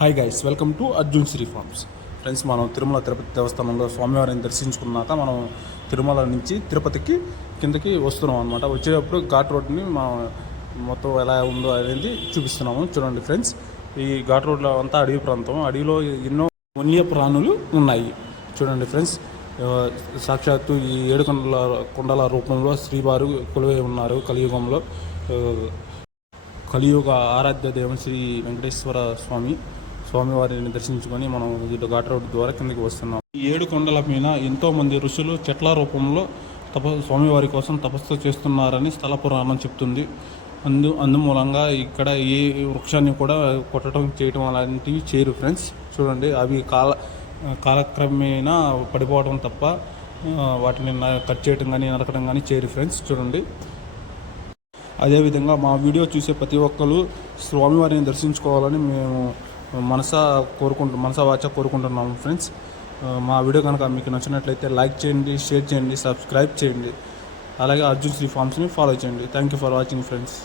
Hi guys, welcome to Arjun Sri farms. Friends, మనం తిరుమల తిరుపతి దేవస్థానంలో స్వామివారిని దర్శించుకున్నాక మనం తిరుమల నుంచి తిరుపతికి కిందకి వస్తున్నాం అనమాట. వచ్చేటప్పుడు ఘాట్ రోడ్ని మొత్తం ఎలా ఉందో అనేది చూపిస్తున్నాము. చూడండి ఫ్రెండ్స్, ఈ ఘాట్ రోడ్లో అంతా అడవి ప్రాంతం. అడవిలో ఎన్నో వన్య ప్రాణులు ఉన్నాయి. చూడండి ఫ్రెండ్స్, సాక్షాత్తు ఈ కొండల రూపంలో శ్రీవారు కొలువై ఉన్నారు. కలియుగ ఆరాధ్య దేవం శ్రీ వెంకటేశ్వర స్వామివారిని దర్శించుకొని మనం ఘాట్ రోడ్ ద్వారా కిందకి వస్తున్నాం. ఈ 7 కొండల మీద ఎంతోమంది ఋషులు చెట్ల రూపంలో స్వామివారి కోసం తపస్సు చేస్తున్నారని స్థల పురాణం చెప్తుంది. అందుమూలంగా ఇక్కడ ఏ వృక్షాన్ని కూడా కొట్టడం చేయటం అలాంటివి చేయరు ఫ్రెండ్స్. చూడండి, అవి కాలక్రమేణా పడిపోవడం తప్ప వాటిని కట్ చేయడం కానీ నరకడం కానీ చేయరు ఫ్రెండ్స్. చూడండి, అదేవిధంగా మా వీడియో చూసే ప్రతి ఒక్కరు స్వామివారిని దర్శించుకోవాలని మేము మనసా వాచ కోరుకుంటున్నాము ఫ్రెండ్స్. మా వీడియో కనుక మీకు నచ్చినట్లయితే లైక్ చేయండి, షేర్ చేయండి, సబ్స్క్రైబ్ చేయండి. అలాగే అర్జున్ శ్రీ ఫార్మ్స్ని ఫాలో చేయండి. Thank you for watching friends.